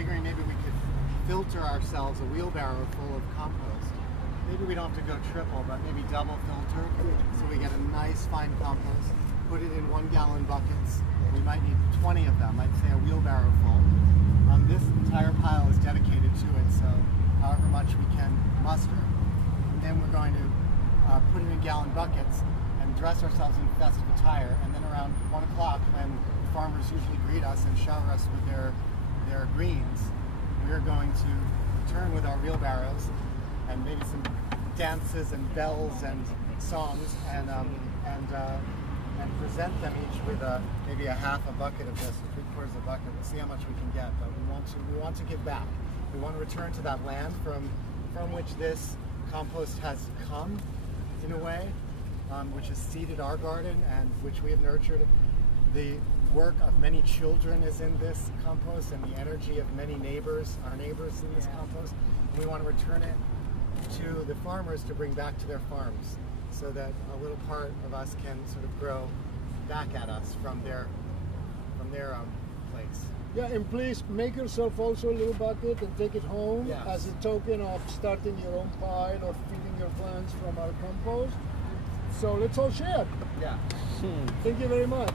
figuring maybe we could filter ourselves a wheelbarrow full of compost. Maybe we don't have to go triple, but maybe double filter, so we get a nice fine compost. Put it in 1 gallon buckets. We might need 20 of them, I'd say a wheelbarrow full. This entire pile is dedicated to it, so however much we can muster. And then we're going to put it in gallon buckets and dress ourselves in festive attire. And then around 1 o'clock, when the farmers usually greet us and shower us with their greens, we're going to return with our wheelbarrows and maybe some dances and bells and songs and present them each with maybe a half a bucket of this, 3/4 a bucket. We'll see how much we can get, but we want to give back. We want to return to that land from which this compost has come, in a way, which has seeded our garden and which we have nurtured. The work of many children is in this compost, and the energy of many neighbors, our neighbors, in this compost. And we want to return it to the farmers to bring back to their farms, so that a little part of us can sort of grow back at us from their place. Yeah, and please make yourself also a little bucket and take it home as a token of starting your own pile or feeding your plants from our compost. So let's all share. Yeah. Thank you very much.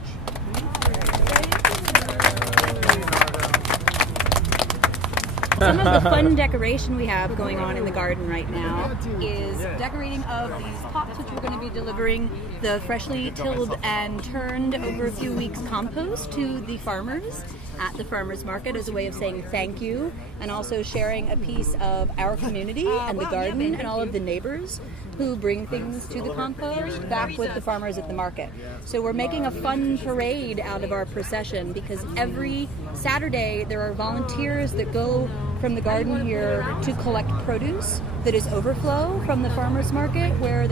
Some of the fun decoration we have going on in the garden right now is decorating of these pots, which we're going to be delivering the freshly tilled and turned over a few weeks compost to the farmers at the farmers market as a way of saying thank you, and also sharing a piece of our community and the garden and all of the neighbors who bring things to the compost back with the farmers at the market. So we're making a fun parade out of our procession, because every Saturday there are volunteers that go from the garden here to collect produce that is overflow from the farmers market, where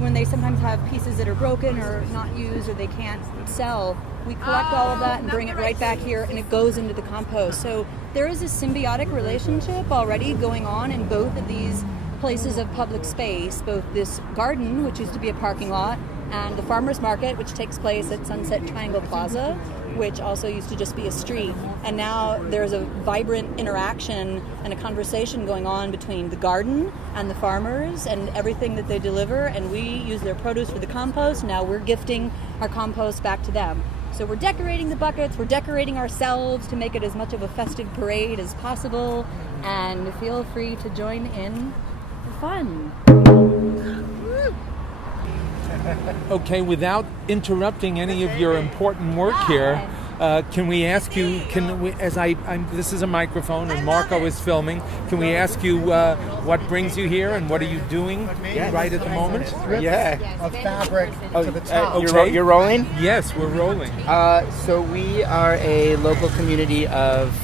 when they sometimes have pieces that are broken or not used or they can't sell, we collect all of that and bring it right back here, and it goes into the compost. So there is a symbiotic relationship already going on in both of these places of public space, both this garden, which used to be a parking lot, and the farmers market, which takes place at Sunset Triangle Plaza, which also used to just be a street. And now there's a vibrant interaction and a conversation going on between the garden and the farmers and everything that they deliver, and we use their produce for the compost. Now we're gifting our compost back to them. So we're decorating the buckets, we're decorating ourselves to make it as much of a festive parade as possible, and feel free to join in the fun. Okay, without interrupting any of your important work here, can we ask you, this is a microphone and Marco is filming, can we ask you what brings you here and what are you doing right at the moment? Of fabric to the top. You're rolling? Yes, we're rolling. So we are a local community of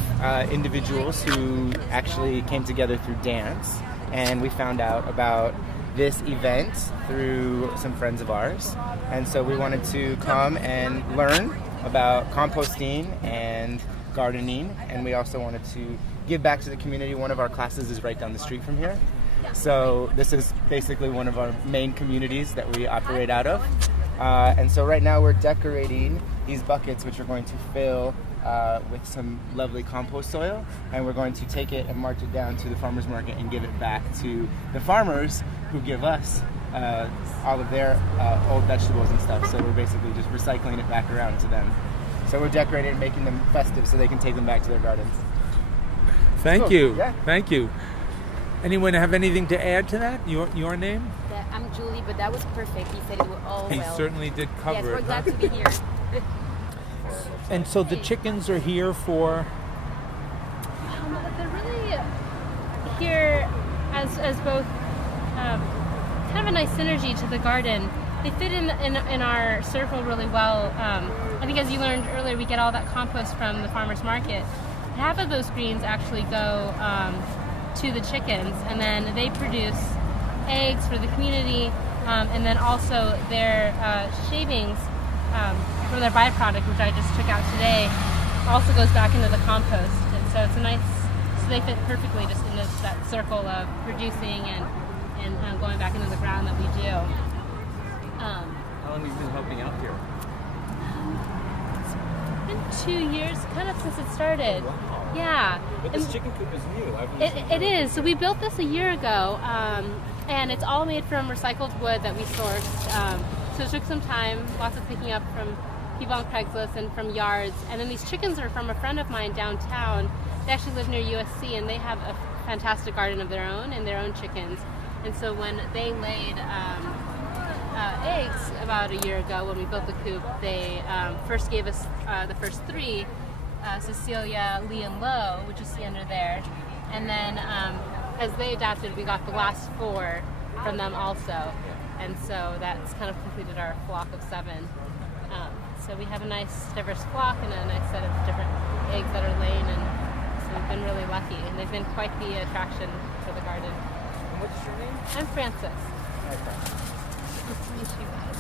individuals who actually came together through dance, and we found out about this event through some friends of ours, and so we wanted to come and learn about composting and gardening, and we also wanted to give back to the community. One of our classes is right down the street from here, so this is basically one of our main communities that we operate out of, and so right now we're decorating these buckets, which we're going to fill with some lovely compost soil, and we're going to take it and march it down to the farmers market and give it back to the farmers who give us all of their old vegetables and stuff. So we're basically just recycling it back around to them. So we're decorating and making them festive so they can take them back to their gardens. Thank you. Yeah. Thank you. Anyone have anything to add to that? Your name? I'm Julie, but that was perfect. He said it was all He well. certainly did cover it. Yes, we're glad to be here. And so the chickens are here for? They're really here as both kind of a nice synergy to the garden. They fit in our circle really well. I think, as you learned earlier, we get all that compost from the farmers market. Half of those greens actually go to the chickens, and then they produce eggs for the community, and then also their shavings from their byproduct, which I just took out today, also goes back into the compost. And so it's a nice, so they fit perfectly just in that circle of producing and going back into the ground that we do. How long have you been helping out here? been 2 years, kind of since it started. Wow. Yeah. But this chicken coop is new. It is. So we built this a year ago, and it's all made from recycled wood that we sourced. So it took some time, lots of picking up from people on Craigslist and from yards. And then these chickens are from a friend of mine downtown. They actually live near USC, and they have a fantastic garden of their own and their own chickens. And so when they laid eggs about a year ago, when we built the coop, they first gave us the first 3, Cecilia, Lee, and Lo, which you see under there. And then as they adapted, we got the last 4 from them also. And so that's kind of completed our flock of 7. So we have a nice diverse flock and a nice set of different eggs that are laying, and so we've been really lucky. And they've been quite the attraction for the garden. And what's your name? I'm Frances. Hi, Francis. Nice to meet you guys.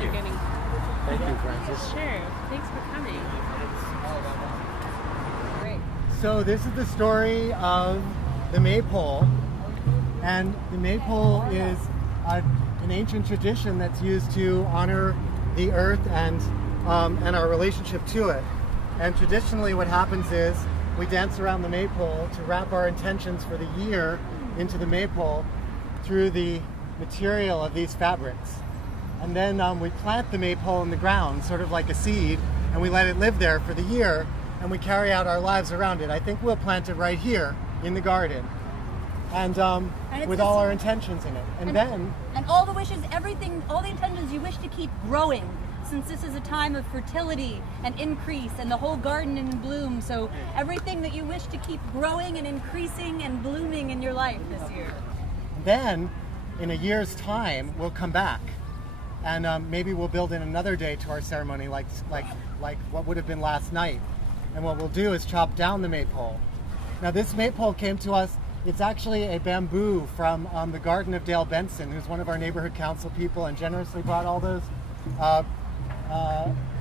You're getting... Thank you, Francis. Sure. Thanks for coming. Great. So this is the story of the maypole, and the maypole is an ancient tradition that's used to honor the earth and our relationship to it. And traditionally what happens is we dance around the maypole to wrap our intentions for the year into the maypole through the material of these fabrics. And then we plant the maypole in the ground, sort of like a seed, and we let it live there for the year, and we carry out our lives around it. I think we'll plant it right here in the garden, and with all our intentions in it. And all the wishes, everything, all the intentions you wish to keep growing, since this is a time of fertility and increase and the whole garden in bloom. So everything that you wish to keep growing and increasing and blooming in your life this year. then in a year's time, we'll come back. And maybe we'll build in another day to our ceremony, like what would have been last night. And what we'll do is chop down the maypole. Now this maypole came to us, it's actually a bamboo from the garden of Dale Benson, who's one of our neighborhood council people and generously brought all those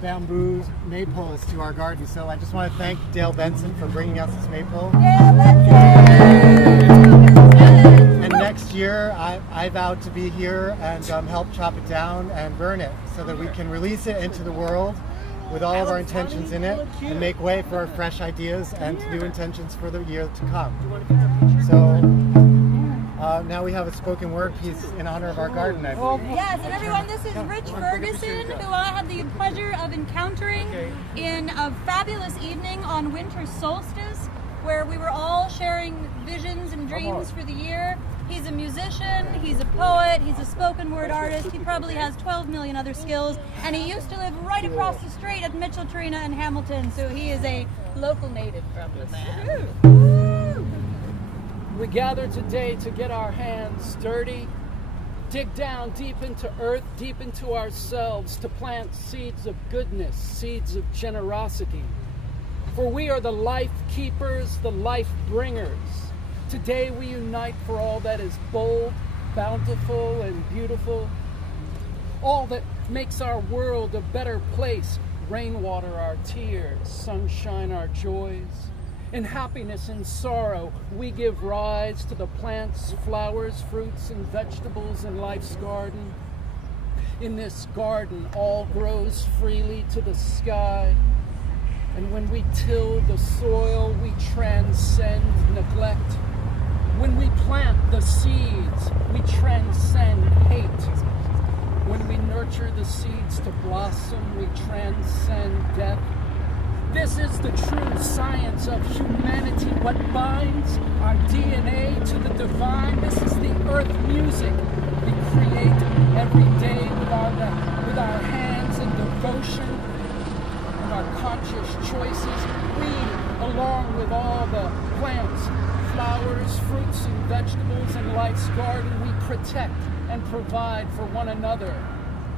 bamboo maypoles to our garden. So I just want to thank Dale Benson for bringing us this maypole. And next year I vowed to be here and help chop it down and burn it so that we can release it into the world with all of our intentions in it and make way for fresh ideas and new intentions for the year to come. So now we have a spoken word piece in honor of our garden, I believe. Yes, and everyone, this is Rich Ferguson, who I had the pleasure of encountering in a fabulous evening on winter solstice, where we were all sharing visions and dreams for the year. He's a musician, he's a poet, he's a spoken word artist, he probably has 12 million other skills, and he used to live right across the street at Micheltorena in Hamilton, so he is a local native from the land. We gather today to get our hands dirty, dig down deep into earth, deep into ourselves, to plant seeds of goodness, seeds of generosity. For we are the life keepers, the life bringers. Today we unite for all that is bold, bountiful, and beautiful. All that makes our world a better place. Rainwater our tears, sunshine our joys. In happiness and sorrow, we give rise to the plants, flowers, fruits, and vegetables in life's garden. In this garden, all grows freely to the sky. And when we till the soil, we transcend neglect. When we plant the seeds, we transcend hate. When we nurture the seeds to blossom, we transcend death. This is the true science of humanity, what binds our DNA to the divine. This is the earth music we create every day with our hands in devotion and our conscious choices. We, along with all the plants, flowers, fruits, and vegetables in life's garden, we protect and provide for one another.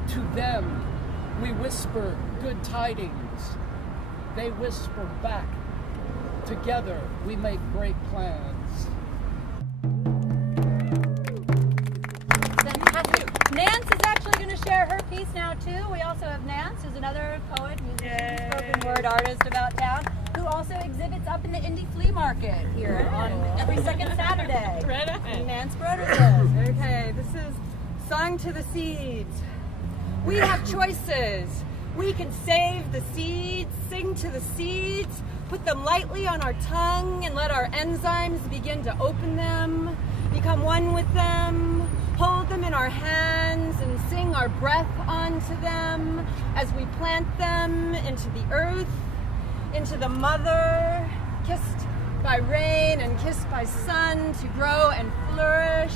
To them, we whisper good tidings. They whisper back. Together, we make great plans. Nance is actually going to share her piece now too. We also have Nance, who's another poet, musician, spoken word artist about town, who also exhibits up in the indie flea market here on every second Saturday. Right on. Nance Broder says. Okay, this is Song to the seeds. We have choices. We can save the seeds, sing to the seeds, put them lightly on our tongue and let our enzymes begin to open them, become one with them, hold them in our hands and sing our breath onto them as we plant them into the earth, into the mother, kissed by rain and kissed by sun to grow and flourish.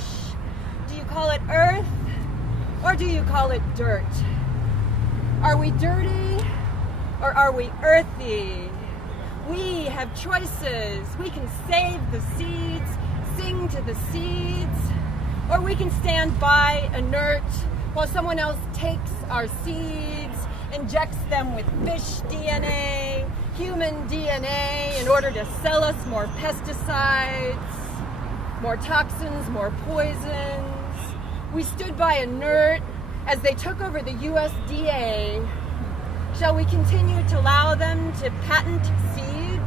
Do you call it earth or do you call it dirt? Are we dirty or are we earthy? We have choices. We can save the seeds, sing to the seeds, or we can stand by inert while someone else takes our seeds, injects them with fish DNA, human DNA in order to sell us more pesticides, more toxins, more poisons. We stood by inert as they took over the USDA. Shall we continue to allow them to patent seeds?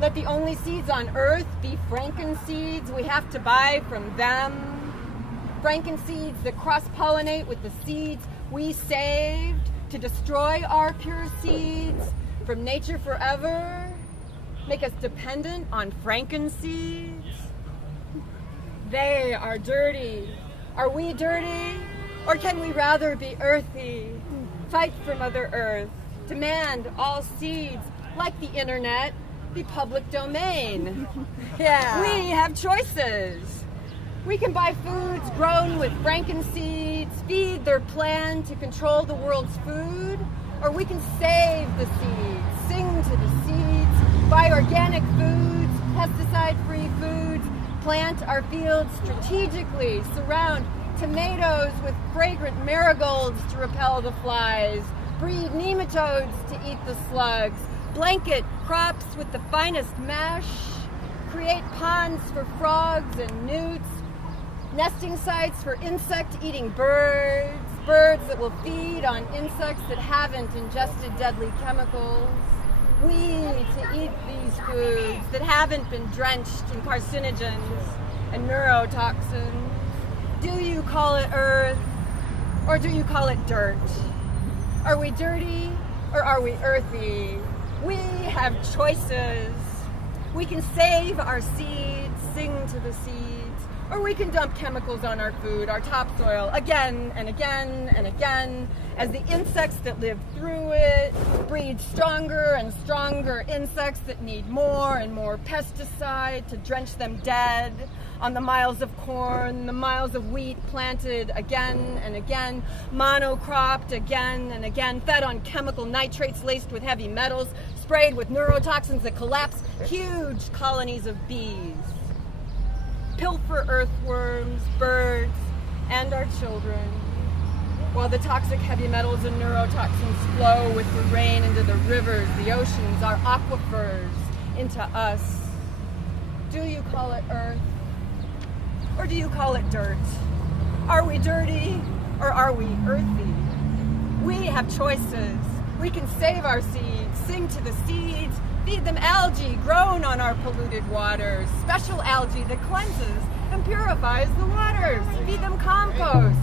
Let the only seeds on earth be frankenseeds we have to buy from them. Frankenseeds that cross-pollinate with the seeds we saved to destroy our pure seeds from nature forever, make us dependent on frankenseeds. They are dirty. Are we dirty? Or can we rather be earthy? Fight for Mother Earth. Demand all seeds, like the internet, be public domain. Yeah. We have choices. We can buy foods grown with frankenseeds, feed their plan to control the world's food, or we can save the seeds, sing to the seeds, buy organic foods, pesticide-free foods, plant our fields strategically, surround tomatoes with fragrant marigolds to repel the flies, breed nematodes to eat the slugs, blanket crops with the finest mesh, create ponds for frogs and newts, nesting sites for insect-eating birds, birds that will feed on insects that haven't ingested deadly chemicals. We to eat these foods that haven't been drenched in carcinogens and neurotoxins. Do you call it earth or do you call it dirt? Are we dirty or are we earthy? We have choices. We can save our seeds, sing to the seeds, or we can dump chemicals on our food, our topsoil, again and again and again, as the insects that live through it breed stronger and stronger insects that need more and more pesticide to drench them dead on the miles of corn, the miles of wheat planted again and again, monocropped again and again, fed on chemical nitrates laced with heavy metals, sprayed with neurotoxins that collapse huge colonies of bees. Pilfer earthworms, birds, and our children, while the toxic heavy metals and neurotoxins flow with the rain into the rivers, the oceans, our aquifers, into us. Do you call it earth? Or do you call it dirt? Are we dirty or are we earthy? We have choices. We can save our seeds, sing to the seeds, feed them algae grown on our polluted waters, special algae that cleanses and purifies the waters. Feed them compost.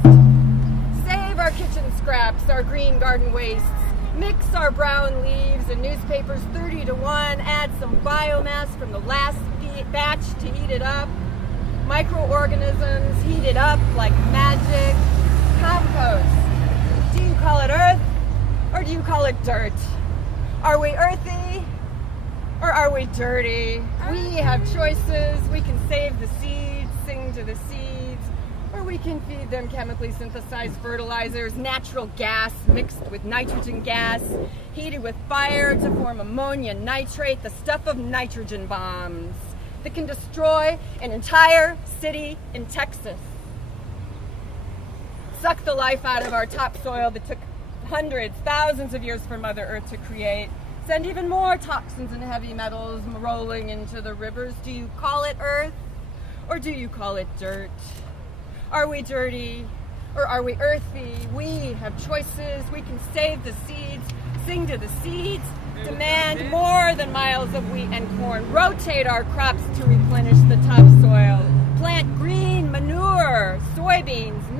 Save our kitchen scraps, our green garden wastes. Mix our brown leaves and newspapers 30 to 1. Add some biomass from the last batch to heat it up. Microorganisms heat it up like magic. Compost. Do you call it earth or do you call it dirt? Are we earthy or are we dirty? We have choices. We can save the seeds, sing to the seeds, or we can feed them chemically synthesized fertilizers, natural gas mixed with nitrogen gas, heated with fire to form ammonia nitrate, the stuff of nitrogen bombs that can destroy an entire city in Texas. Suck the life out of our topsoil that took hundreds, thousands of years for Mother Earth to create. Send even more toxins and heavy metals rolling into the rivers. Do you call it earth or do you call it dirt? Are we dirty or are we earthy? We have choices. We can save the seeds, sing to the seeds, demand more than miles of wheat and corn, rotate our crops to replenish the topsoil, plant green manure, soybeans,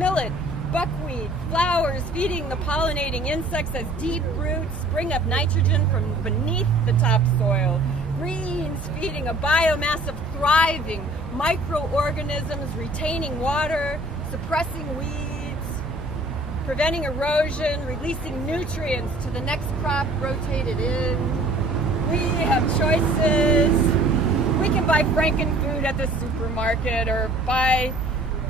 seed. Flowers feeding the pollinating insects as deep roots bring up nitrogen from beneath the topsoil. Greens feeding a biomass of thriving microorganisms, retaining water, suppressing weeds, preventing erosion, releasing nutrients to the next crop rotated in. We have choices. We can buy Frankenfood at the supermarket or buy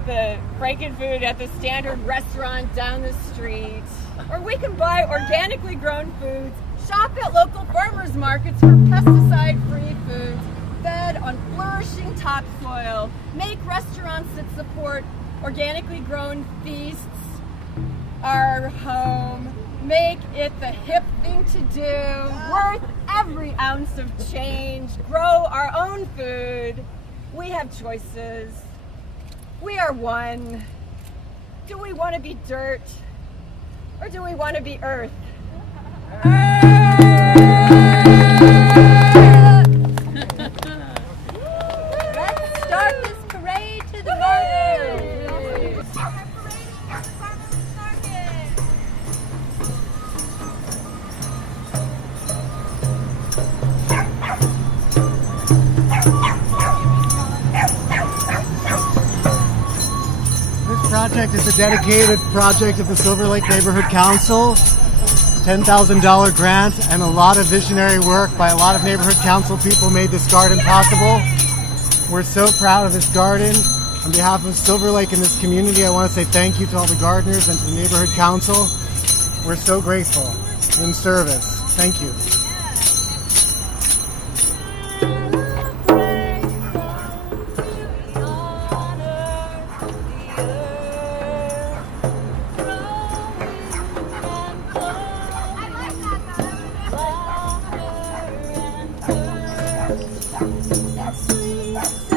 the Frankenfood at the standard restaurant down the street. Or we can buy organically grown foods, shop at local farmers markets for pesticide-free foods, fed on flourishing topsoil, make restaurants that support organically grown feasts our home, make it the hip thing to do, worth every ounce of change, grow our own food. We have choices. We are one. Do we want to be dirt or do we want to be earth? Let's start this parade to the garden. This project is a dedicated project of the Silver Lake Neighborhood Council. $10,000 grant and a lot of visionary work by a lot of neighborhood council people made this garden possible. We're so proud of this garden. On behalf of Silver Lake and this community, I want to say thank you to all the gardeners and to the neighborhood council. We're so grateful in service. Thank you. Sweet.